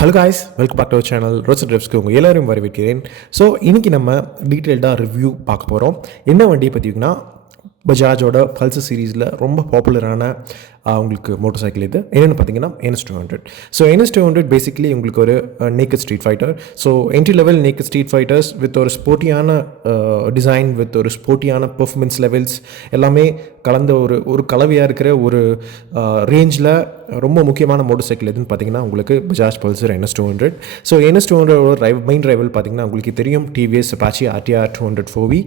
Hello guys, welcome back to our channel Roshan டிரைவ்ஸ்க்கு உங்கள் எல்லாரையும் வரவேற்கிறேன். ஸோ இன்றைக்கி நம்ம டீட்டெயில்டாக ரிவ்யூ பார்க்க போகிறோம். என்ன வண்டியை பார்த்தீங்கன்னா பஜாஜோட பல்சர் சீரீஸில் ரொம்ப பாப்புலரான உங்களுக்கு மோட்டர் சைக்கிள் இது என்னென்னு பார்த்தீங்கன்னா NS200. ஸோ NS200 பேசிக்கலி உங்களுக்கு ஒரு naked street fighter. So entry level naked street fighters with ஒரு ஸ்போர்ட்டியான டிசைன், வித் ஒரு ஸ்போர்ட்டியான பெர்ஃபார்மன்ஸ் லெவல்ஸ் எல்லாமே கலந்த ஒரு கலவையாக இருக்கிற ஒரு ரேஞ்சில் ரொம்ப முக்கியமான மோட்டர் சைக்கிள் எதுன்னு பார்த்தீங்கன்னா உங்களுக்கு Bajaj Pulsar NS200. So NS200 main rival பார்த்தீங்கன்னா உங்களுக்கு தெரியும், TVS Apache RTR 200 4V.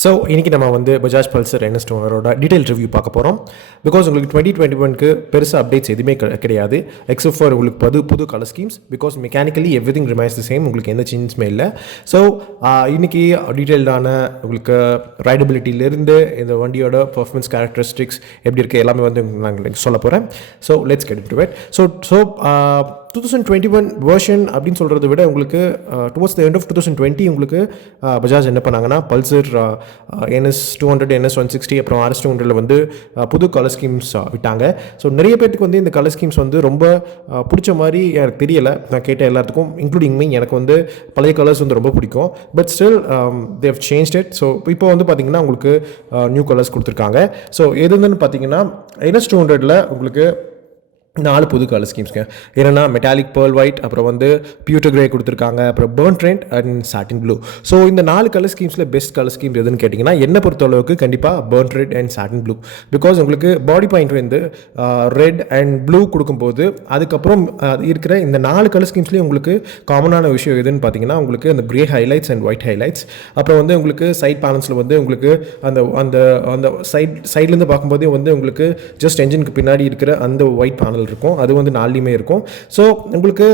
So இன்றைக்கி நம்ம வந்து Bajaj Pulsar NS200 detail review பார்க்க போகிறோம். பிகாஸ் உங்களுக்கு 2021க்கு பெருசாக அப்டேட்ஸ் எதுவுமே கிடையாது எக்ஸப்ட் ஃபார் உங்களுக்கு புது colour schemes. Because mechanically everything remains the same, உங்களுக்கு எந்த சேஞ்சஸுமே இல்லை. ஸோ இன்றைக்கி டீட்டெயில்டான உங்களுக்கு ரைடபிலிட்டியிலேருந்து இந்த வண்டியோட பர்ஃபார்மன்ஸ் கேரக்டரிஸ்டிக்ஸ் எப்படி இருக்குது எல்லாமே வந்து நான் சொல்ல போகிறேன். So let's get into it. So 2021 version அப்படின்னு சொல்கிறத விட உங்களுக்கு டுவர்ட்ஸ் த எண்ட் ஆஃப் 2020 உங்களுக்கு பஜாஜ் என்ன பண்ணாங்கன்னா பல்சர் NS200, NS160 அப்புறம் RS200 வந்து புது கலர் ஸ்கீம்ஸ் விட்டாங்க. ஸோ நிறைய பேருக்கு வந்து இந்த கலர் ஸ்கீம்ஸ் வந்து ரொம்ப பிடிச்ச மாதிரி எனக்கு தெரியலை. நான் கேட்ட எல்லாத்துக்கும் இன்க்ளூடிங் மீ, எனக்கு வந்து பழைய கலர்ஸ் வந்து ரொம்ப பிடிக்கும். But still they've change it. So இப்போ வந்து பார்த்தீங்கன்னா உங்களுக்கு நியூ கலர்ஸ் கொடுத்துருக்காங்க. ஸோ எதுன்னு பார்த்தீங்கன்னா NS200ல் உங்களுக்கு 4 புது கலர் ஸ்கீம்ஸ்ங்க. என்னென்னா மெட்டாலிக் பேர்ல் ஒயிட், அப்புறம் வந்து பியூட்டர் கிரே கொடுத்துருக்காங்க, அப்புறம் burn red and satin blue. So இந்த 4 கலர் ஸ்கீம்ஸில் பெஸ்ட் கலர் ஸ்கீம் எதுன்னு கேட்டிங்கன்னா என்னை பொறுத்தளவுக்கு கண்டிப்பாக burn red and satin blue. Because உங்களுக்கு பாடி பாயிண்ட் வந்து ரெட் அண்ட் ப்ளூ கொடுக்கும்போது அதுக்கப்புறம் இருக்கிற இந்த 4 கலர் ஸ்கீம்ஸ்லேயும் உங்களுக்கு காமனான விஷயம் எதுன்னு பார்த்தீங்கன்னா உங்களுக்கு அந்த grey highlights and white highlights. அப்புறம் வந்து உங்களுக்கு சைட் பேனல்ஸில் வந்து உங்களுக்கு அந்த அந்த அந்த சைட்லேருந்து பார்க்கும்போதே வந்து உங்களுக்கு ஜஸ்ட் என்ஜினுக்கு பின்னாடி இருக்கிற அந்த ஒயிட் பேனல் இருக்கும், அது வந்து 4லையுமே இருக்கும். ஸோ உங்களுக்கு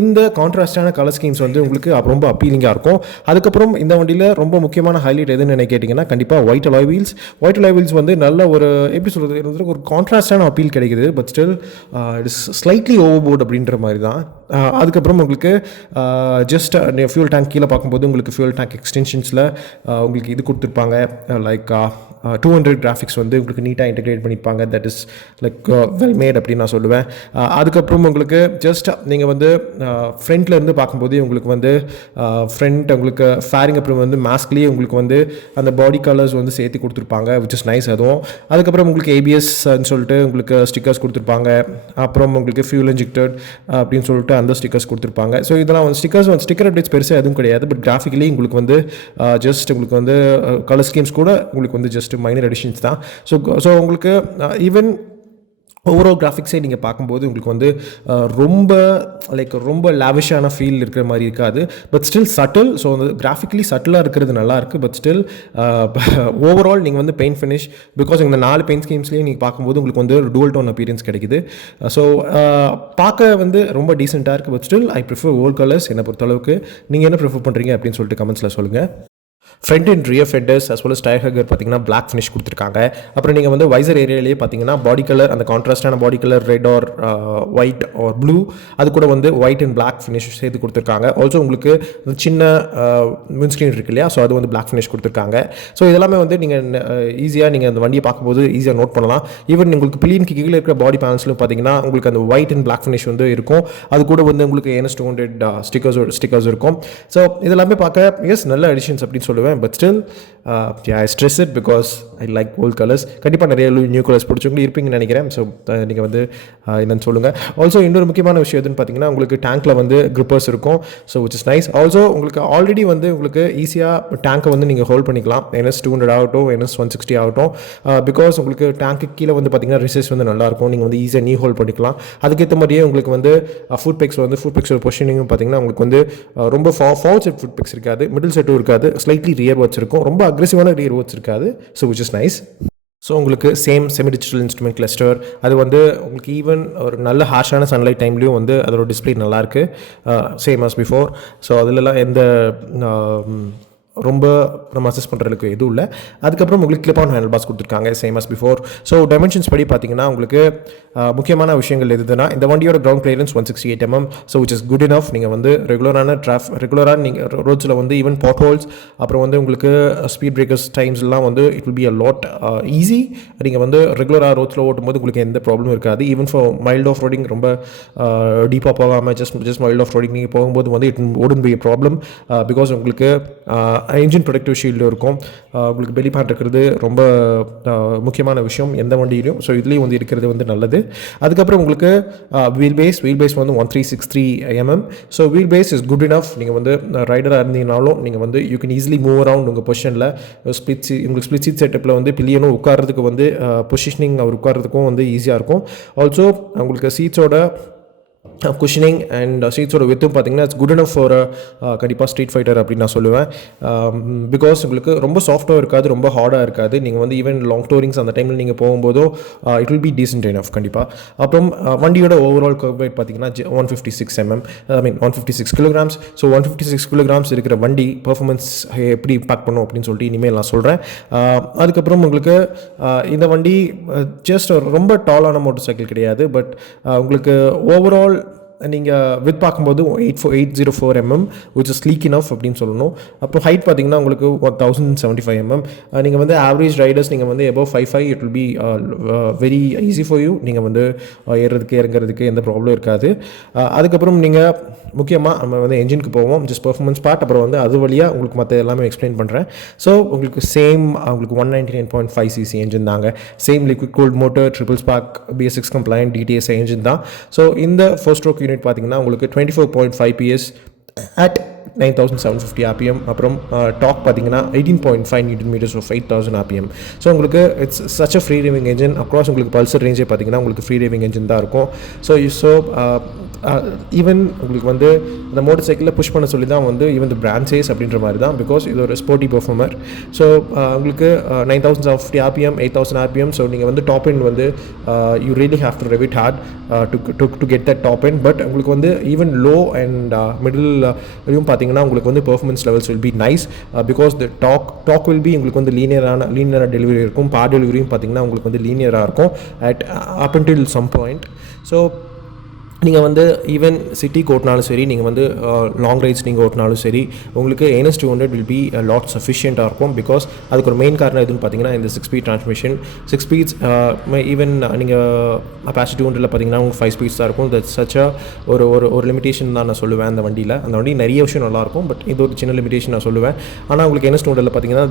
இந்த கான்ட்ராஸ்டான கலர் ஸ்கீம்ஸ் வந்து உங்களுக்கு ரொம்ப அப்பீலிங்காக இருக்கும். அதுக்கப்புறம் இந்த வண்டியில் ரொம்ப முக்கியமான ஹைலைட் எதுன்னு கேட்டிங்கன்னா கண்டிப்பாக white alloy wheels. White alloy wheels வந்து நல்ல ஒரு எப்படி சொல்கிறது, ஒரு கான்ட்ராஸ்டான அப்பீல் கிடைக்குது. But still it is slightly overboard அப்படின்ற மாதிரி தான். அதுக்கப்புறம் உங்களுக்கு ஜஸ்ட் ஃபியூல் டேங்க் கீழே பார்க்கும்போது உங்களுக்கு ஃபியூல் டேங்க் எக்ஸ்டென்ஷன்ஸில் உங்களுக்கு இது கொடுத்துருப்பாங்க, லைக் 200 கிராஃபிக்ஸ் வந்து உங்களுக்கு நீட்டாக இன்டெகிரேட் பண்ணியிருப்பாங்க. That is like well made அப்படின்னு நான் சொல்லுவேன். அதுக்கப்புறம் உங்களுக்கு ஜஸ்ட் நீங்கள் வந்து ஃப்ரண்ட்லேருந்து பார்க்கும்போது உங்களுக்கு வந்து ஃப்ரண்ட் உங்களுக்கு ஃபேரிங் அப்புறம் வந்து மாஸ்க்லேயே உங்களுக்கு வந்து அந்த பாடி கலர்ஸ் வந்து சேர்த்து கொடுத்துருப்பாங்க, விச் இஸ் நைஸ். அதுவும் அதுக்கப்புறம் உங்களுக்கு ABSன்னு சொல்லிட்டு உங்களுக்கு ஸ்டிக்கர்ஸ் கொடுத்துருப்பாங்க. அப்புறம் உங்களுக்கு ஃபியூல் இன்ஜெக்டட் அப்படின்னு சொல்லிட்டு அந்த ஸ்டிக்கர்ஸ் கொடுத்துருப்பாங்க. ஸோ இதெல்லாம் வந்து ஸ்டிக்கர் அப்டேட்ஸ் பெருசாக எதுவும் கிடையாது. பட் கிராஃபிக்கலி உங்களுக்கு வந்து ஜஸ்ட் உங்களுக்கு வந்து கலர் ஸ்கீம்ஸ் கூட உங்களுக்கு வந்து ஜஸ்ட் மைனர் எடிஷன்ஸ் தான். ஸோ உங்களுக்கு ஈவன் ஓவரால் கிராஃபிக்ஸே நீங்கள் பார்க்கும்போது உங்களுக்கு வந்து ரொம்ப லாவிஷான ஃபீல் இருக்கிற மாதிரி இருக்காது. But still subtle. ஸோ வந்து கிராஃபிக்கலி சட்டிலாக இருக்கிறது நல்லாயிருக்கு. பட் ஸ்டில் ஓவரால் நீங்கள் வந்து பெயிண்ட் ஃபினிஷ், பிகாஸ் இந்த 4 பெயிண்ட் ஸ்கீம்ஸ்லேயும் நீங்கள் பார்க்கும்போது உங்களுக்கு வந்து ஒரு டூவல் டோன் அப்பீரியன்ஸ் கிடைக்குது. ஸோ பார்க்க வந்து ரொம்ப டீசெண்டாக இருக்குது. But still I prefer old colours. என்னை பொறுத்தளவுக்கு நீங்கள் என்ன ப்ரிஃபர் பண்ணுறீங்க அப்படின்னு சொல்லிட்டு கமெண்ட்ஸில் சொல்லுங்கள். Front and rear fenders as well as tyre hugger பார்த்தீங்கன்னா பிளாக் ஃபினிஷ் கொடுத்துருக்காங்க. அப்புறம் நீங்கள் வந்து வைசர் ஏரியாலேயே பார்த்தீங்கன்னா பாடி கலர், அந்த கான்ட்ராஸ்டான body colour red or white or blue, அது கூட வந்து ஒயிட் அண்ட் பிளாக் ஃபினிஷ் சேர்த்து கொடுத்துருக்காங்க. ஆல்சோ உங்களுக்கு சின்ன விண்ட்ஸ்க்ரீன் இருக்கு இல்லையா, ஸோ அது வந்து பிளாக் ஃபினிஷ் கொடுத்துருக்காங்க. ஸோ இதெல்லாமே வந்து நீங்கள் ஈஸியாக நீங்கள் அந்த வண்டியை பார்க்கும்போது ஈஸியாக நோட் பண்ணலாம். ஈவன் உங்களுக்கு பில்லியனுக்கு கீழே இருக்கிற பாடி பேனல்ஸ்லையும் பார்த்தீங்கன்னா உங்களுக்கு அந்த ஒயிட் அண்ட் பிளாக் ஃபினிஷ் வந்து இருக்கும். அது கூட வந்து உங்களுக்கு NS200 ஸ்டிக்கர்ஸ் இருக்கும். ஸோ இதெல்லாமே பார்க்க எஸ் நல்ல எடிஷன்ஸ் அப்படின்னு சொல்லுவேன். But still I stress it because I like old colors. கண்டிப்பாக நிறைய நியூ கலர்ஸ் பிடிச்சவங்க இருப்பீங்கன்னு நினைக்கிறேன். ஸோ நீங்கள் வந்து என்னென்னு சொல்லுங்கள். ஆல்சோ இன்னொரு முக்கியமான விஷயம் எதுன்னு பார்த்தீங்கன்னா உங்களுக்கு டேங்க்கில் வந்து கிரிப்பர்ஸ் இருக்கும். So which is nice. Also உங்களுக்கு ஆல்ரெடி வந்து உங்களுக்கு ஈஸியாக டேங்கை வந்து நீங்கள் ஹோல்ட் பண்ணிக்கலாம், NS200 ஆகட்டும் NS160 ஆகட்டும். பிகாஸ் உங்களுக்கு டேங்க்கு கீழே வந்து பார்த்தீங்கன்னா ரிசர்ச் வந்து நல்லாயிருக்கும். நீங்கள் வந்து ஈஸியாக நீ ஹோல்ட் பண்ணிக்கலாம். அதுக்கேற்ற மாதிரியே உங்களுக்கு வந்து ஃபுட் பெக்ஸோட பொசிஷனிங்கும் பார்த்தீங்கன்னா உங்களுக்கு வந்து ரொம்ப ஃபார்வர்ட் செட் ஃபுட் பெக்ஸ் இருக்காது, மிடில் செட்டும் இருக்காது, ஸ்லைட்லி ரியர் வாட்ச் இருக்கும், ரொம்ப அக்ரெசிவான ரியர் வாட்ச் இருக்காது. So which is nice. So உங்களுக்கு same semi digital instrument cluster, அது வந்து உங்களுக்கு ஈவன் ஒரு நல்ல ஹார்ஷான சன்லைட் டைம்லேயும் வந்து அதோட டிஸ்பிளே நல்லாயிருக்கு, சேம் ஆஸ் பிஃபோர். ஸோ அதிலலாம் எந்த ரொம்ப நம்ம அசஸ் பண்ணுறதுக்கு எதுவும் இல்லை. அதுக்கப்புறம் உங்களுக்கு கிளிப் ஆன் ஹேண்டில் பாஸ் கொடுத்துருக்காங்க same as before. So dimensions படி பார்த்தீங்கன்னா உங்களுக்கு முக்கியமான விஷயங்கள் எதுனா இந்த வண்டியோட ground clearance 168 mm, so which is good enough. நீங்கள் வந்து ரெகுலரான நீங்கள் ரோட்ஸில் வந்து ஈவன் பாட் ஹோல்ஸ் அப்புறம் வந்து உங்களுக்கு ஸ்பீட் பிரேக்கர்ஸ் டைம்ஸ்லாம் வந்து it will be a lot easy. நீங்கள் வந்து ரெகுலராக ரோட்ஸில் ஓட்டும்போது உங்களுக்கு எந்த ப்ராப்ளம் இருக்காது. Even for mild of roading ரொம்ப டீப்பாக போகாமல் ஜஸ்ட் மைல்ட் ஆஃப் ரோடிங் நீங்கள் போகும்போது வந்து it wouldn't be a problem because உங்களுக்கு என்ஜின் ப்ரொடெக்டிவ் ஷீல்டு இருக்கும். உங்களுக்கு பெலி பேட் இருக்கிறது ரொம்ப முக்கியமான விஷயம் எந்த வண்டியிலையும். ஸோ இதுலேயும் வந்து இருக்கிறது வந்து நல்லது. அதுக்கப்புறம் உங்களுக்கு வீல் பேஸ் வந்து 1363 mm. So wheel base is good enough. நீங்கள் வந்து ரைடராக இருந்தீங்கனாலும் நீங்கள் வந்து you can easily move around உங்கள் பொசிஷனில். உங்களுக்கு ஸ்பிளிட் சீட் செட்டப்பில் வந்து பில்லியனும் உட்காரதுக்கு வந்து பொசிஷனிங் அவர் உட்காரதுக்கும் வந்து ஈஸியாக இருக்கும். ஆல்சோ உங்களுக்கு சீட்ஸோட குஷனிங் அண்ட் சீட்ஸோட வித்தும் பார்த்தீங்கன்னா இட்ஸ் குட் இனஃப் ஃபார் கண்டிப்பாக ஸ்ட்ரீட் ஃபைட்டர் அப்படின்னு நான் சொல்லுவேன். பிகாஸ் உங்களுக்கு ரொம்ப சாஃப்டாக இருக்காது, ரொம்ப ஹார்டாக இருக்காது. நீங்கள் வந்து ஈவன் லாங் டூரிங்ஸ் அந்த டைமில் நீங்கள் போகும்போதும் it will B decent enough கண்டிப்பாக. அப்புறம் வண்டியோட ஓவரால் கர்வ் வெயிட் பார்த்தீங்கன்னா 156 mm, ஐ மீன் 156 kg. ஸோ 156 kg இருக்கிற வண்டி பர்ஃபார்மன்ஸ் எப்படி இம்பாக்ட் பண்ணும் அப்படின்னு சொல்லிட்டு இனிமேல் நான் சொல்கிறேன். அதுக்கப்புறம் உங்களுக்கு இந்த வண்டி ஜஸ்ட் ரொம்ப டாலான மோட்டர் சைக்கிள் கிடையாது. பட் உங்களுக்கு ஓவரால் நீங்கள் வித் பார்க்கும்போது 804 mm which is sleek enough அப்படின்னு சொல்லணும். அப்புறம் ஹைட் பார்த்தீங்கன்னா உங்களுக்கு 1075 mm. நீங்கள் வந்து ஆவரேஜ் ரைடர்ஸ் நீங்கள் வந்து above 5'5" it will be very easy for you. நீங்கள் வந்து ஏறுறதுக்கு இறங்குறதுக்கு எந்த ப்ராப்ளம் இருக்காது. அதுக்கப்புறம் நீங்கள் முக்கியமாக நம்ம வந்து என்ஜினுக்கு போவோம், ஜஸ்ட் பர்ஃபார்மன்ஸ் பார்ட். அப்புறம் வந்து அது வழியாக உங்களுக்கு மற்ற எல்லாமே எக்ஸ்பிளைன் பண்ணுறேன். ஸோ உங்களுக்கு உங்களுக்கு 199.5 cc என்ஜின் தாங்க. Same liquid cooled motor, triple spark, BS6 complaint DTS engine தான். ஸோ இந்த ஃபர்ஸ்ட் ஸ்ட்ரோக் யூனிட் பார்த்தீங்கன்னா உங்களுக்கு 24.5 PS at 9750 RPM. அப்புறம் டாக் பார்த்தீங்கன்னா 18.5 Nm of 8000 RPM. ஸோ உங்களுக்கு it's such a free raving engine. Across உங்களுக்கு Pulsar ரேஞ்சே பார்த்தீங்கன்னா உங்களுக்கு ஃப்ரீ ரேவிங் என்ஜின் தான் இருக்கும். ஸோ ஈவன் உங்களுக்கு வந்து அந்த மோட்டர் சைக்கிளில் புஷ் பண்ண சொல்லி தான் வந்து ஈவன் த பிராண்ட் சேஸ் அப்படின்ற மாதிரி தான். பிகாஸ் இது ஒரு ஸ்போர்ட்டி பெர்ஃபார்மர். ஸோ உங்களுக்கு 9750 RPM 8000 RPM. ஸோ நீங்கள் வந்து டாப் எண்ட் வந்து you really have to rev it hard to get that top end. But உங்களுக்கு வந்து ஈவன் லோ அண்ட் மிடில் வரையும் பார்த்தீங்கன்னா உங்களுக்கு வந்து performance levels will be nice. Because the torque will be உங்களுக்கு வந்து லீனியராக டெலிவரி இருக்கும். பார் டெலிவரியும் பார்த்தீங்கன்னா உங்களுக்கு வந்து லீனியராக இருக்கும் at up until some point. So நீங்கள் வந்து ஈவன் சிட்டிக்கு ஓட்டினாலும் சரி, நீங்கள் வந்து லாங் ரைட்ஸ் நீங்கள் ஓட்டினாலும் சரி, உங்களுக்கு NS200 வில் பி லாட் சஃபிஷியண்ட்டாக இருக்கும். பிகாஸ் அதுக்கு ஒரு மெயின் காரணம் எதுன்னு பார்த்தீங்கன்னா இந்த 6 ஸ்பீட் ட்ரான்ஸ்மிஷன். 6 ஸ்பீட்ஸ் ஈவன் நீங்கள் Apache 200ல் பார்த்தீங்கன்னா உங்களுக்கு 5 ஸ்பீட்ஸ் தான் இருக்கும். தட்ஸ் சச் ஒரு லிமிடேஷன் தான் நான் சொல்லுவேன் அந்த வண்டியில். அந்த வண்டி நிறைய விஷயம் நல்லாயிருக்கும், பட் இது ஒரு சின்ன லிமிடேஷன் நான் சொல்லுவேன். ஆனால் உங்களுக்கு NS200ல் பார்த்தீங்கன்னா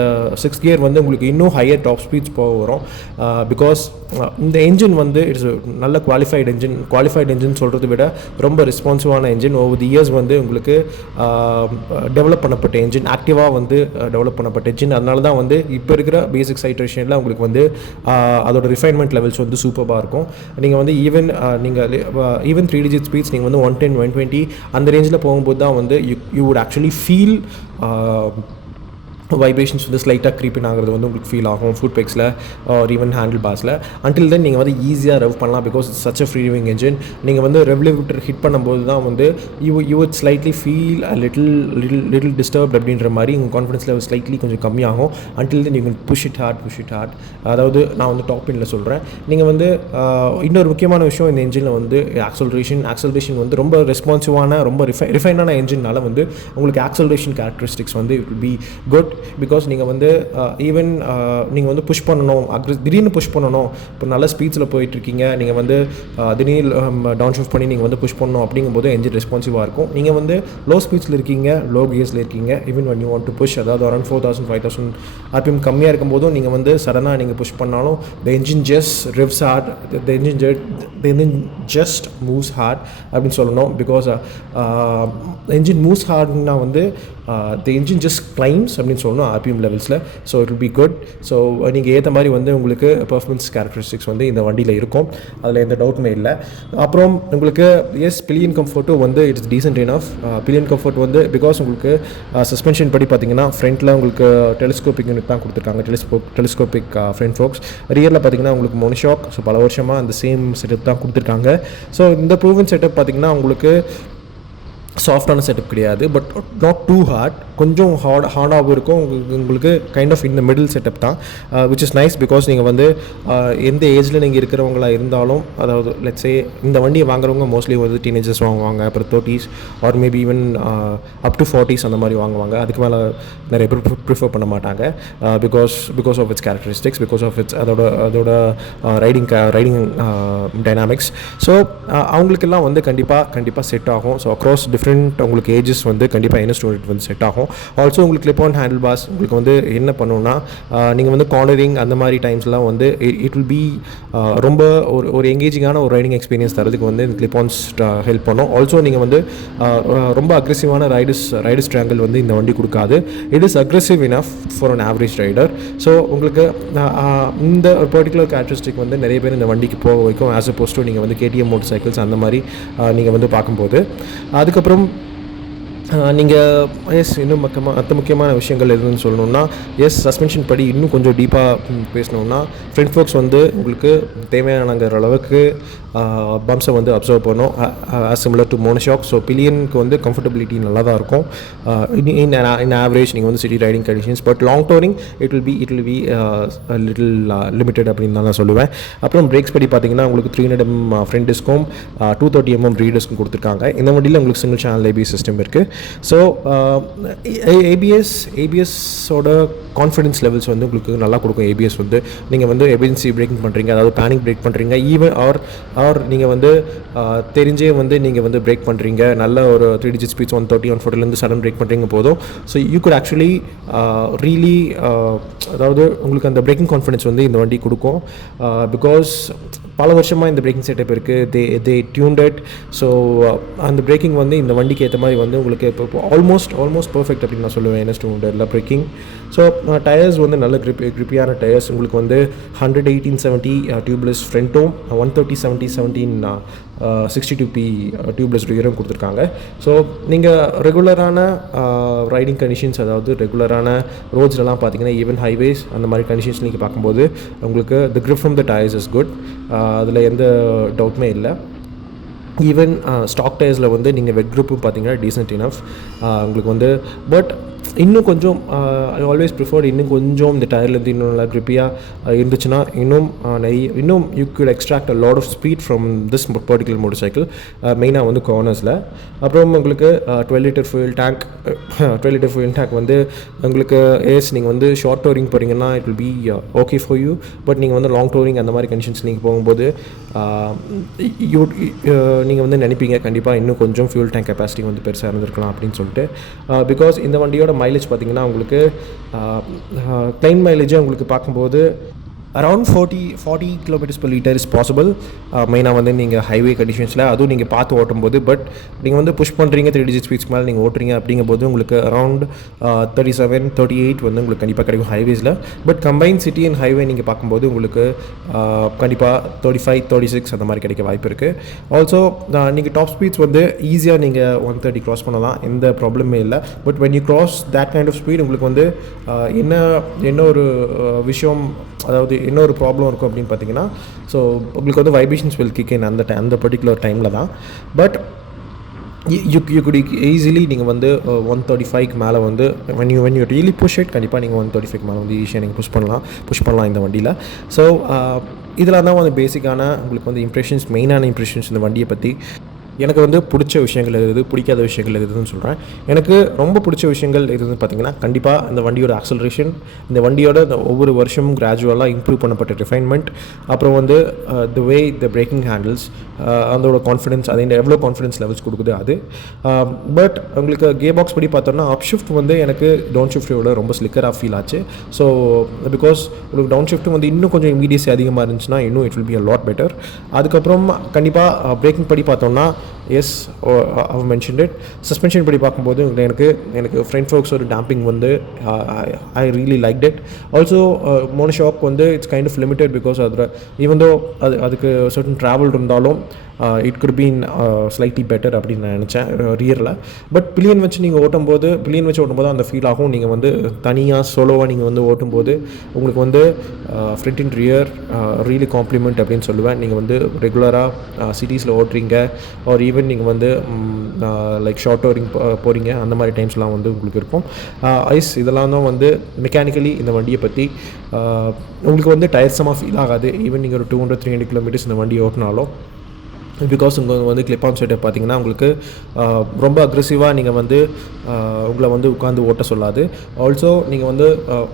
the 6th கியர் வந்து உங்களுக்கு இன்னும் ஹையர் டாப் ஸ்பீட்ஸ் போக வரும். பிகாஸ் இந்த என்ஜின் வந்து இட்ஸ் நல்ல குவாலிஃபைடு என்ஜின் சொல்கிறத விட ரொம்ப ரெஸ்பான்சிவான என்ஜின். ஓவர் தி இயர்ஸ் வந்து உங்களுக்கு டெவலப் பண்ணப்பட்ட என்ஜின், ஆக்டிவாக வந்து டெவலப் பண்ணப்பட்ட என்ஜின். அதனால தான் வந்து இப்போ இருக்கிற பேசிக் சைட்ரேஷனில் உங்களுக்கு வந்து அதோட ரிஃபைன்மெண்ட் லெவல்ஸ் வந்து சூப்பராக இருக்கும். நீங்கள் வந்து ஈவன் 3 digit ஸ்பீட்ஸ் நீங்கள் வந்து 110 120 அந்த ரேஞ்சில் போகும்போது தான் வந்து you would actually feel vibrations வந்து ஸ்லைட்டாக க்ரீப்பின் ஆகிறது வந்து உங்களுக்கு ஃபீல் ஆகும் ஃபுட் பெக்ஸில் ஆர் ஈவன் ஹேண்டில் பார்ஸில். அன்டில் தென் நீங்கள் வந்து ஈஸியாக ரெவ் பண்ணலாம். Because it's such a free revving engine. நீங்கள் வந்து ரெகுலேட்டர் ஹிட் பண்ணும்போது தான் வந்து you would slightly feel little disturb அப்படின்ற மாதிரி உங்கள் கான்ஃபிடன்ஸ் லெவல் ஸ்லைட்லி கொஞ்சம் கம்மியாகும். Until then you can push it hard. அதாவது நான் வந்து டாப் எண்டில் சொல்கிறேன். நீங்கள் வந்து இன்னொரு முக்கியமான விஷயம் இந்த என்ஜினில் வந்து ஆக்சலரேஷன் வந்து ரொம்ப ரெஸ்பான்சிவான ரொம்ப ரிஃபைனான என்ஜின்னால வந்து உங்களுக்கு ஆக்சலரேஷன் கேரக்டரிஸ்டிக்ஸ் வந்து it will be good. Because நீங்கள் வந்து ஈவன் நீங்கள் வந்து புஷ் பண்ணணும், திடீர்னு புஷ் பண்ணணும். இப்போ நல்ல ஸ்பீட்ஸில் போயிட்டுருக்கீங்க, நீங்கள் வந்து திடீர்னு டவுன் ஷிஃப்ட் பண்ணி நீங்கள் வந்து புஷ் பண்ணணும் அப்படிங்கும்போது என்ஜின் ரெஸ்பான்சிவாக இருக்கும். நீங்கள் வந்து லோ ஸ்பீட்ஸில் இருக்கீங்க, லோ கியர்ஸில் இருக்கீங்க, even when you want to push, அதாவது அரௌண்ட் 4000 5000 RPM கம்மியாக இருக்கும்போதும் நீங்கள் வந்து சடனாக நீங்கள் புஷ் பண்ணாலும் the engine just revs hard, the engine just moves hard அப்படின்னு சொல்லணும். பிகாஸ் engine moves hardனா வந்து the engine just climbs அப்படின்னு சொல்லணும் RPM லெவல்ஸில். So it will be good. So நீங்கள் ஏற்ற மாதிரி வந்து உங்களுக்கு பர்ஃபார்மன்ஸ் கேரக்டரிஸ்டிக்ஸ் வந்து இந்த வண்டியில் இருக்கும், அதில் எந்த டவுட்டுமே இல்லை. அப்புறம் உங்களுக்கு பில்லியன் கம்ஃபர்ட்டும் வந்து it's decent enough. Billion comfort வந்து பிகாஸ் உங்களுக்கு சஸ்பென்ஷன் படி பார்த்தீங்கன்னா ஃப்ரண்ட்டில் உங்களுக்கு டெலிஸ்கோபிக் யூனிட் தான் கொடுத்துருக்காங்க, டெலிஸ்கோபிக் ஃப்ரண்ட் ஃபோக்ஸ். ரியரில் பார்த்தீங்கன்னா உங்களுக்கு மோனோஷாக். ஸோ பல வருஷமாக அந்த சேம் செட்டப் தான் கொடுத்துருக்காங்க. ஸோ இந்த ப்ரூவன் செட்டப் பார்த்தீங்கன்னா உங்களுக்கு சாஃப்டான செட்டப் கிடையாது, பட் நாட் டூ ஹார்ட். கொஞ்சம் ஹார்டாகவும் இருக்கும். உங்களுக்கு கைண்ட் ஆஃப் இந்த மிடில் செட்டப் தான், விச் இஸ் நைஸ். பிகாஸ் நீங்கள் வந்து எந்த ஏஜில் நீங்கள் இருக்கிறவங்களா இருந்தாலும், அதாவது லெட்ஸே இந்த வண்டியை வாங்குறவங்க மோஸ்ட்லி வந்து டீனேஜர்ஸ் வாங்குவாங்க, அப்புறம் 30s or maybe even up to 40s அந்த மாதிரி வாங்குவாங்க. அதுக்கு மேலே நிறைய பேர் ப்ரிஃபர் பண்ண மாட்டாங்க, because of its characteristics, because of its அதோட ரைடிங் டைனாமிக்ஸ். ஸோ அவங்களுக்கெல்லாம் வந்து கண்டிப்பாக செட் ஆகும். ஸோ அக்ராஸ் டிஃப்ரெண்ட் உங்களுக்கு ஏஜஸ் வந்து கண்டிப்பாக NS200 வந்து செட் ஆகும். ஆல்சோ உங்களுக்கு கிளிப் ஆன் ஹேண்டில் பார்ஸ் உங்களுக்கு வந்து என்ன பண்ணுன்னா, நீங்கள் வந்து கார்னரிங் அந்த மாதிரி டைம்ஸ்லாம் வந்து இட் வில் பி ரொம்ப ஒரு எங்கேஜிங்கான ஒரு ரைடிங் எக்ஸ்பீரியன்ஸ் தரதுக்கு வந்து இந்த கிளிப் ஆன்ஸ் ஹெல்ப் பண்ணும். ஆல்சோ நீங்கள் வந்து ரொம்ப அக்ரெசிவான ரைடர்ஸ் ட்ராங்கிள் வந்து இந்த வண்டி கொடுக்காது. It is aggressive enough for an average rider. So உங்களுக்கு இந்த பர்டிகுலர் கேரக்டரிஸ்டிக் வந்து நிறைய பேர் இந்த வண்டிக்கு போக வைக்கும், ஆஸ் அப்போஸ் டு நீங்கள் வந்து KTM மோட்டர் சைக்கிள்ஸ் அந்த மாதிரி நீங்கள் வந்து பார்க்கும்போது. அதுக்கப்புறம் நீங்கள் இன்னும் முக்கியமான விஷயங்கள் எதுன்னு சொல்லணுன்னா, சஸ்பென்ஷன் படி இன்னும் கொஞ்சம் டீப்பாக பேசணுன்னா, ஃப்ரண்ட் ஃபோக்ஸ் வந்து உங்களுக்கு தேவையானங்கிற அளவுக்கு பம்ப்ஸை வந்து அப்சர்வ் பண்ணும், as similar to monoshock. So பில்லியனுக்கு வந்து கம்ஃபர்டபிலிட்டி நல்லா தான் இருக்கும் இன் ஆவரேஜ் நீங்கள் வந்து city riding conditions. But long touring it will be little limited அப்படின்னு தான் நான் சொல்லுவேன். அப்புறம் பிரேக்ஸ் படி பார்த்தீங்கன்னா உங்களுக்கு 300 ஃப்ரண்ட் டிஸ்க்கும் 230 ரீ டிஸ்க்கும் கொடுத்துருக்காங்க. இந்த வண்டியில் உங்களுக்கு சிங்கிள் சேனல் ABS சிஸ்டம் இருக்குது. ஸோ ஏபிஎஸோட கான்ஃபிடன்ஸ் லெவல்ஸ் வந்து உங்களுக்கு நல்லா கொடுக்கும். ABS வந்து நீங்கள் வந்து எமர்ஜென்சி பிரேக்கிங் பண்ணுறீங்க, அதாவது பேனிக் பிரேக் பண்ணுறீங்க, ஈவன் ஆர் நீங்கள் வந்து தெரிஞ்சே வந்து நீங்கள் வந்து பிரேக் பண்ணுறீங்க, நல்ல ஒரு 3 digit ஸ்பீட்ஸ் 130 140 சடன் பிரேக் பண்ணுறீங்க போதும். So you good actually really அதாவது உங்களுக்கு அந்த பிரேக்கிங் கான்ஃபிடன்ஸ் வந்து இந்த வண்டி கொடுக்கும். பிகாஸ் பல வருஷமாக இந்த பிரேக்கிங் செட்டப் இருக்குது, தே டியூன்ட் இட். ஸோ அந்த பிரேக்கிங் வந்து இந்த வண்டிக்கு ஏற்ற மாதிரி வந்து உங்களுக்கு இப்போ ஆல்மோஸ்ட் பர்ஃபெக்ட் அப்படின்னு நான் சொல்லுவேன் NS200 பிரேக்கிங். ஸோ டயர்ஸ் வந்து நல்ல கிரிப்பியான டயர்ஸ் உங்களுக்கு வந்து 100/18/70 டியூப்லெஸ் ஃப்ரண்ட்டும் 130/70/17 62P டியூப்லெஸ் ரியரும் கொடுத்துருக்காங்க. ஸோ நீங்கள் ரெகுலரான ரைடிங் கண்டிஷன்ஸ், அதாவது ரெகுலரான ரோட்ஸ்லாம் பார்த்தீங்கன்னா, ஈவன் ஹைவேஸ் அந்த மாதிரி கண்டிஷன்ஸ் நீங்கள் பார்க்கும்போது உங்களுக்கு த grip from the tires is good, அதில் எந்த டவுட்டுமே இல்லை. ஈவன் ஸ்டாக் டயர்ஸில் வந்து நீங்கள் வெட் குரூப்பும் பார்த்தீங்கன்னா டீசென்ட் இனஃப் உங்களுக்கு வந்து. பட் இன்னும் கொஞ்சம் ஐ ஆல்வேஸ் ப்ரிஃபர்ட் இன்னும் கொஞ்சம் இந்த டயர்லேருந்து இன்னும் நல்லா கிரிப்பியாக இருந்துச்சுன்னா இன்னும் you could extract a lot of speed from this particular motorcycle, மெயினாக வந்து கார்னர்ஸில். அப்புறம் உங்களுக்கு 12 liter fuel tank வந்து உங்களுக்கு நீங்கள் வந்து ஷார்ட் டூரிங் போகிறீங்கன்னா it will B okay for you. But நீங்கள் வந்து லாங் டூரிங் அந்த மாதிரி கண்டிஷன்ஸ் நீங்கள் போகும்போது நீங்கள் வந்து நினைப்பீங்க கண்டிப்பாக இன்னும் கொஞ்சம் ஃபியூல் டேங்க் கெப்பாசிட்டி வந்து பெருசாக இருந்திருக்கலாம் அப்படின்னு சொல்லிட்டு. பிகாஸ் இந்த வண்டியோட மைலேஜ் பார்த்திங்கன்னா உங்களுக்கு க்ளைம் மைலேஜே உங்களுக்கு பார்க்கும்போது அரவுண்ட் 40 km/liter இஸ் பாசிபிள். மெயினாக வந்து நீங்கள் ஹைவே கண்டிஷன்ஸில் அதுவும் நீங்கள் பார்த்து ஓட்டும்போது. பட் நீங்கள் வந்து புஷ் பண்ணுறீங்க 3 digit ஸ்பீட்ஸ்க்கு மேலே நீங்கள் ஓட்டுறீங்க அப்படிங்கும்போது உங்களுக்கு அரவுண்ட் 37-38 வந்து உங்களுக்கு கண்டிப்பாக கிடைக்கும் ஹைவேஸில். But combine city and highway நீங்கள் பார்க்கும்போது உங்களுக்கு கண்டிப்பாக 35-36 அந்த மாதிரி கிடைக்க வாய்ப்பு இருக்குது. ஆல்சோ நீங்கள் டாப் ஸ்பீட்ஸ் வந்து ஈஸியாக நீங்கள் 130 க்ராஸ் பண்ணலாம், எந்த ப்ராப்ளமே இல்லை. But when you cross that kind of speed உங்களுக்கு வந்து என்ன ஒரு விஷயம், அதாவது என்ன ஒரு ப்ராப்ளம் இருக்கும் அப்படின்னு பார்த்தீங்கன்னா, ஸோ உங்களுக்கு வந்து வைப்ரேஷன்ஸ் வில் கிக் இன் அந்த பர்டிகுலர் டைமில் தான். பட் யூ குட் ஈஸிலி நீங்கள் வந்து 135க்கு மேலே வந்து when you really push it கண்டிப்பாக நீங்கள் 135க்கு மேலே வந்து ஈஸியாக நீங்கள் புஷ் பண்ணலாம் இந்த வண்டியில். ஸோ இதெல்லாம் தான் வந்து பேசிக்கான உங்களுக்கு வந்து மெயினான இம்ப்ரெஷன்ஸ் இந்த வண்டியை பற்றி. எனக்கு வந்து பிடிச்ச விஷயங்கள் எது, பிடிக்காத விஷயங்கள் எதுன்னு சொல்கிறேன். எனக்கு ரொம்ப பிடிச்ச விஷயங்கள் எதுன்னு பார்த்தீங்கன்னா, கண்டிப்பாக இந்த வண்டியோட ஆக்சலரேஷன், இந்த வண்டியோட ஒவ்வொரு வருஷமும் கிராஜுவலாக இம்ப்ரூவ் பண்ணப்பட்ட ரிஃபைன்மெண்ட், அப்புறம் வந்து த வே த பிரேக்கிங் ஹேண்டில்ஸ், அதோட கான்ஃபிடன்ஸ், அது எவ்வளோ கான்ஃபிடன்ஸ் லெவல்ஸ் கொடுக்குது அது. பட் உங்களுக்கு கியர் பாக்ஸ் படி பார்த்தோன்னா அப் ஷிஃப்ட் வந்து எனக்கு டவுன் ஷிஃப்ட்டோட ரொம்ப ஸ்லிக்கராக ஃபீல் ஆச்சு. ஸோ பிகாஸ் உங்களுக்கு டவுன் ஷிஃப்ட்டு வந்து இன்னும் கொஞ்சம் இமீடியஸி அதிகமாக இருந்துச்சுன்னா இன்னும் it will be a lot better. அதுக்கப்புறம் கண்டிப்பாக பிரேக்கிங் படி பார்த்தோன்னா I've mentioned it. சஸ்பென்ஷன் படி பார்க்கும்போது எனக்கு ஃப்ரண்ட் ஃபோக்ஸோட டேம்பிங் வந்து I really liked it. Also monoshock வந்து it's kind of limited because அதில் ஈவன் தோ அதுக்கு சர்டன் ட்ராவல் இருந்தாலும் it could been slightly better அப்படின்னு நான் நினச்சேன் ரியரில். பட் பில்லியன் வச்சு ஓட்டும்போது அந்த ஃபீல் ஆகும். நீங்கள் வந்து தனியாக சோலோவாக நீங்கள் வந்து ஓட்டும்போது உங்களுக்கு வந்து front and rear really complement அப்படின்னு சொல்லுவேன். நீங்கள் வந்து ரெகுலராக சிட்டிஸில் ஓட்டுறீங்க ஆர் ஈவன் ஈவன் நீங்கள் வந்து லைக் ஷார்ட் டூரிங் போகிறீங்க அந்த மாதிரி டைம்ஸ்லாம் வந்து உங்களுக்கு இருக்கும். ஐஸ் இதெல்லாம் தான் வந்து மெக்கானிக்கலி இந்த வண்டியை பற்றி உங்களுக்கு வந்து டயர்ஸமாக ஃபீல் ஆகாது. ஈவன் நீங்கள் ஒரு 200-300 கிலோமீட்டர்ஸ் இந்த வண்டியை ஓட்டினாலும், பிகாஸ் உங்களுக்கு வந்து கிளிப் ஆன் செட்டப் பார்த்தீங்கன்னா உங்களுக்கு ரொம்ப அக்ரெசிவாக நீங்கள் வந்து உங்களை வந்து உட்காந்து ஓட்ட சொல்லாது. ஆல்சோ நீங்கள் வந்து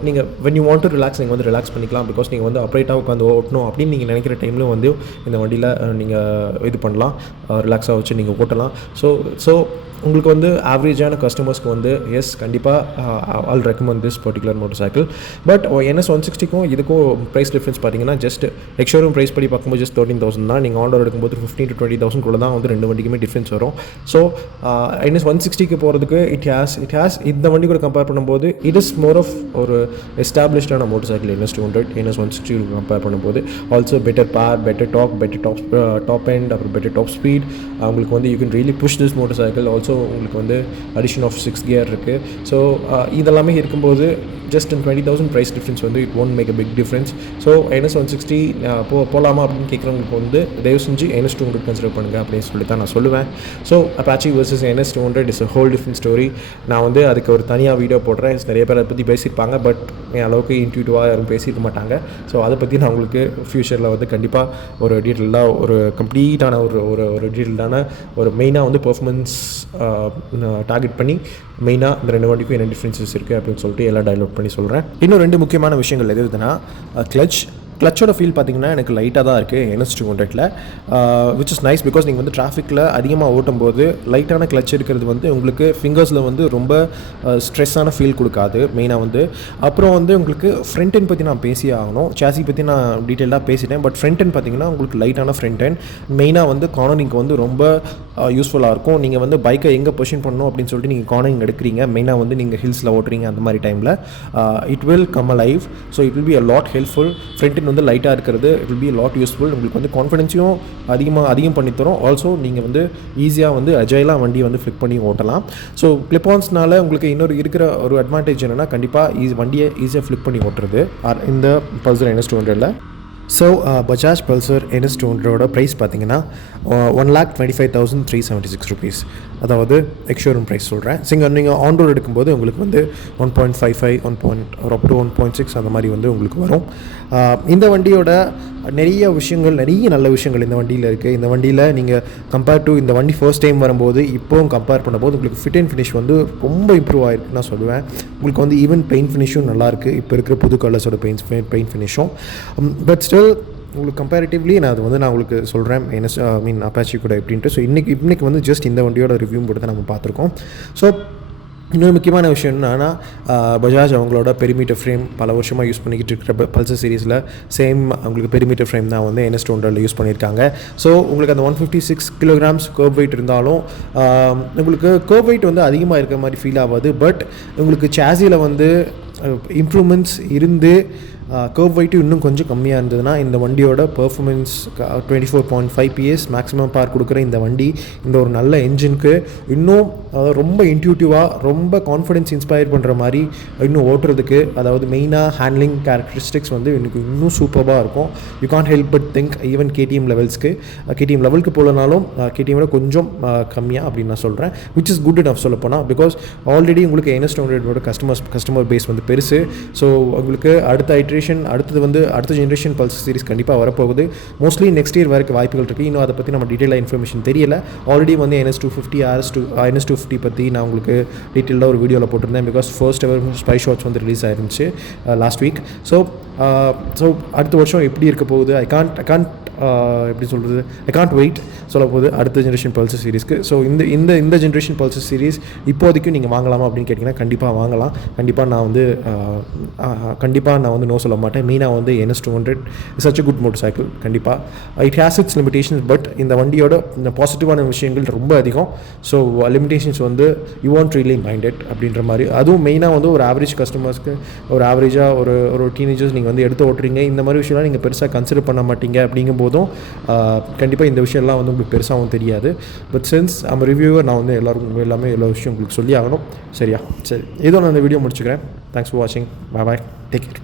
நீங்கள் when you want to relax நீங்கள் வந்து ரிலாக்ஸ் பண்ணிக்கலாம். பிகாஸ் நீங்கள் வந்து அப்ரைட்டாக உட்காந்து ஓட்டணும் அப்படின்னு நீங்கள் நினைக்கிற டைமில் வந்து இந்த வண்டியில் நீங்கள் இது பண்ணலாம், ரிலாக்ஸாக வச்சு நீங்கள் ஓட்டலாம். ஸோ உங்களுக்கு வந்து ஆவரேஜான கஸ்டமர்ஸ்க்கு வந்து எஸ் கண்டிப்பாக all recommend this particular motor cycle. But NS 160க்கும் இதுக்கும் ப்ரைஸ் டிஃப்ரென்ஸ் பார்த்தீங்கன்னா ஜஸ்ட் எக்ஸ்ஷோரூம் ப்ரைஸ் படி பார்க்கும்போது ஜஸ்ட் 13,000 தான். நீங்கள் ஆர்டர் எடுக்கும்போது 15,000 to 20,000 கூட தான் வந்து ரெண்டு வண்டிக்குமே டிஃப்ரென்ஸ் வரும். ஸோ NS 160க்கு போகிறதுக்கு இட் ஹேஸ் இந்த வண்டி கூட கம்பேர் பண்ணும்போது இட் இஸ் மோர் ஆஃப் ஒரு எஸ்டாப்ளிஷ்டான motorcycle NS 200 NS 160 compare பண்ணும்போது. Also better power, better top end, அப்புறம் பெட்டர் டாப் ஸ்பீட். உங்களுக்கு வந்து you can really push this motorcycle. Also உங்களுக்கு வந்து அடிஷன் ஆஃப் 6 கியர் இருக்குது. ஸோ இதெல்லாமே இருக்கும்போது ஜஸ்ட் 20,000 ப்ரைஸ் டிஃப்ரென்ஸ் வந்து it won't make a big difference. So NS 160 போகலாமா அப்படின்னு கேட்குறவங்களுக்கு வந்து தயவு செஞ்சு NS 200 கன்சிடர் பண்ணுங்கள் அப்படின்னு சொல்லி தான் நான் சொல்லுவேன். So Apache versus NS 200 is a whole different story. நான் வந்து அதுக்கு ஒரு தனியாக வீடியோ போடுறேன். நிறைய பேர் அதை பற்றி பேசியிருப்பாங்க, பட் என் அளவுக்கு இன்ட்யூட்டிவாக யாரும் பேசியிருக்க மாட்டாங்க. ஸோ அதை பற்றி நான் உங்களுக்கு ஃப்யூச்சரில் வந்து கண்டிப்பாக ஒரு டீட்டெயிலாக ஒரு கம்ப்ளீட்டான ஒரு டீட்டெயில்டான ஒரு மெயினாக வந்து பெர்ஃபார்மன்ஸ் டார்கெட் பண்ணி மெயினாக இந்த ரெண்டு வண்டிக்கும் என்ன டிஃப்ரென்சஸ் இருக்குது அப்படின்னு சொல்லிட்டு எல்லாம் டயலாக் பண்ணி சொல்கிறேன். இன்னும் ரெண்டு முக்கியமான விஷயங்கள் எது எதுனா கிளச்சோட ஃபீல் பார்த்திங்கன்னா எனக்கு லைட்டாக தான் இருக்குது NS 200ல், விச் இஸ் நைஸ். பிகாஸ் நீங்கள் வந்து டிராஃபிக்கில் அதிகமாக ஓட்டும் போது லைட்டான கிளச் இருக்கிறது வந்து உங்களுக்கு ஃபிங்கர்ஸில் வந்து ரொம்ப ஸ்ட்ரெஸ்ஸான ஃபீல் கொடுக்காது மெயினாக வந்து. அப்புறம் வந்து உங்களுக்கு ஃப்ரண்ட் எண்ட் பற்றி நான் பேசியே ஆகணும். சாசி பற்றி நான் டீட்டெயிலாக பேசிட்டேன். பட் ஃப்ரண்ட் எண்ட் பார்த்திங்கன்னா உங்களுக்கு லைட்டான ஃப்ரண்ட் எண்ட் மெயினாக வந்து கார்னரிங்க்கு வந்து ரொம்ப யூஸ்ஃபுல்லாக இருக்கும். நீங்கள் வந்து பைக்கை எங்கே பொசிஷன் பண்ணணும் அப்படின்னு சொல்லிட்டு நீங்கள் கார்னரிங் எடுக்கிறீங்க, மெயினாக வந்து நீங்கள் ஹில்ஸில் ஓட்டுறீங்க அந்த மாதிரி டைமில் it will come a live. So it will be a lot helpful. Front end வந்து லைட்டாக இருக்கிறது it will be lot useful. உங்களுக்கு வந்து கான்ஃபிடென்ஸையும் அதிகம் பண்ணித்தரும். ஆல்சோ நீங்கள் வந்து ஈஸியாக வந்து அஜைலாக வண்டியை வந்து ஃப்ளிக் பண்ணி ஓட்டலாம். ஸோ கிளிப்பான்ஸ்னால உங்களுக்கு இன்னொரு இருக்கிற ஒரு அட்வான்டேஜ் என்னென்னா கண்டிப்பாக வண்டியை ஈஸியாக ஃப்ளிக் பண்ணி ஓட்டுறது இந்த பல்சர் NS 200ல். ஸோ பஜாஜ் பல்சர் NS 200ஓட ப்ரைஸ் பார்த்தீங்கன்னா 1,25,376 rupees. அதாவது எக்ஸ்ஷோரூம் ப்ரைஸ் சொல்கிறேன். நீங்கள் ஆன் ரோட் எடுக்கும்போது உங்களுக்கு வந்து 1.55 up to 1.6 அந்த மாதிரி வந்து உங்களுக்கு வரும். இந்த வண்டியோட நிறைய நல்ல விஷயங்கள் இந்த வண்டியில் இருக்குது. இந்த வண்டியில் நீங்கள் கம்பேர் டு இந்த வண்டி ஃபர்ஸ்ட் டைம் வரும்போது இப்போவும் கம்பேர் பண்ணும்போது உங்களுக்கு ஃபிட் அண்ட் ஃபினிஷ் வந்து ரொம்ப இம்ப்ரூவ் ஆகிருக்குன்னு நான் சொல்லுவேன். உங்களுக்கு வந்து ஈவன் பெயிண்ட் ஃபினிஷும் நல்லாயிருக்கு, இப்போ இருக்கிற புது கலர்ஸோட பெயிண்ட் ஃபினிஷும். பட் ஸ்டில் உங்களுக்கு கம்பேரிட்டிவ்லி நான் உங்களுக்கு சொல்கிறேன் Apache கூட எப்படின்ட்டு. ஸோ இன்றைக்கி வந்து ஜஸ்ட் இந்த வண்டியோட ரிவ்யூ கூட தான் நம்ம பார்த்துருக்கோம். ஸோ இன்னொரு முக்கியமான விஷயம் என்னன்னா பஜாஜ் அவங்களோட பெரிமீட்டர் ஃப்ரேம் பல வருஷமாக யூஸ் பண்ணிக்கிட்டு இருக்கிற பல்சர் சீரீஸில் சேம் உங்களுக்கு பெரிமீட்டர் ஃப்ரேம் தான் வந்து NS 200ல் யூஸ் பண்ணியிருக்காங்க. ஸோ உங்களுக்கு அந்த 156 kilograms கர்வ் வெயிட் இருந்தாலும் உங்களுக்கு கர்வ் வெயிட் வந்து அதிகமாக இருக்கிற மாதிரி ஃபீல் ஆகாது. பட் உங்களுக்கு சாசியில் வந்து இம்ப்ரூவ்மெண்ட்ஸ் இருந்து கர்வ் வெயிட்டும் இன்னும் கொஞ்சம் கம்மியாக இருந்ததுன்னா இந்த வண்டியோட பெர்ஃபார்மன்ஸ் 24.5 PS மேக்ஸிமம் பவர் கொடுக்குற இந்த வண்டி இந்த ஒரு நல்ல என்ஜினுக்கு இன்னும் ரொம்ப இன்ட்யூட்டிவாக ரொம்ப கான்ஃபிடென்ஸ் இன்ஸ்பயர் பண்ணுற மாதிரி இன்னும் ஓட்டுறதுக்கு, அதாவது மெயினாக ஹேண்ட்லிங் கேரக்டரிஸ்டிக்ஸ் வந்து எனக்கு இன்னும் சூப்பராக இருக்கும். You can't help but think even KTM லெவலுக்கு போகலனாலும் KTM கொஞ்சம் கம்மியாக அப்படின்னு நான் சொல்கிறேன். விச் இஸ் குட் இனஃப் சொல்லப்போனால். பிகாஸ் ஆல்ரெடி உங்களுக்கு NS 200ஓட கஸ்டமர் பேஸ் வந்து பெருசு. ஸோ உங்களுக்கு அடுத்த ஜென்ரேஷன் பல்சர் சீரிஸ் கண்டிப்பாக வரப்போகுது. மோஸ்ட்லி நெக்ஸ்ட் இயர் வரைக்கும் வாய்ப்புகள் இருக்குது. இன்னும் அதை பற்றி நம்ம டீட்டெயிலாக இன்ஃபர்மேஷன் தெரியல. ஆல்ரெடி வந்து NS 250 NS 250 பற்றி நான் உங்களுக்கு டீட்டெயிலாக ஒரு வீடியோவில் போட்டிருந்தேன். Because first ever spy shots வந்து ரிலீஸ் ஆயிருந்துச்சு லாஸ்ட் வீக். ஸோ அடுத்த வருஷம் எப்படி இருக்க போகுது ஐ கான்ட் வெயிட் சொல்ல போகுது அடுத்த ஜென்ரேஷன் பல்சர் சீரிஸ்க்கு. ஸோ இந்த ஜென்ரேஷன் பல்சர் சீரிஸ் இப்போதைக்கும் நீங்கள் வாங்கலாமா அப்படின்னு கேட்டிங்கன்னா கண்டிப்பாக வாங்கலாம். கண்டிப்பாக நான் வந்து நோ சொல்ல மாட்டேன். மெயினாக வந்து NS 200 is such a good motorcycle. கண்டிப்பாக it has its limitations. But இந்த வண்டியோட இந்த பாசிட்டிவான விஷயங்கள் ரொம்ப அதிகம். ஸோ லிமிடேஷன்ஸ் வந்து யூ வாண்ட் ரியலி மைண்டட் அப்படின்ற மாதிரி. அதுவும் மெயினாக வந்து ஒரு ஆவரேஜ் கஸ்டமர்ஸ்க்கு ஒரு ஆவரேஜாக ஒரு டீனேஜர்ஸ் நீங்கள் வந்து எடுத்து ஓட்டுறீங்க, இந்த மாதிரி விஷயம்லாம் நீங்கள் பெருசாக கன்சிடர் பண்ண மாட்டீங்க. அப்படிங்கும்போதும் கண்டிப்பாக இந்த விஷயம்லாம் வந்து உங்களுக்கு பெருசாகவும் தெரியாது. பட் சின்ஸ் நம்ம ரிவ்யூவர் நான் வந்து எல்லாமே எல்லா விஷயம் உங்களுக்கு சொல்லி ஆகணும். சரி, ஏதோ நான் இந்த வீடியோ முடிச்சுக்கிறேன். தேங்க்ஸ் ஃபார் வாட்சிங். பாய், டேக் கேர்.